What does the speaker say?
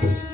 सर्व काही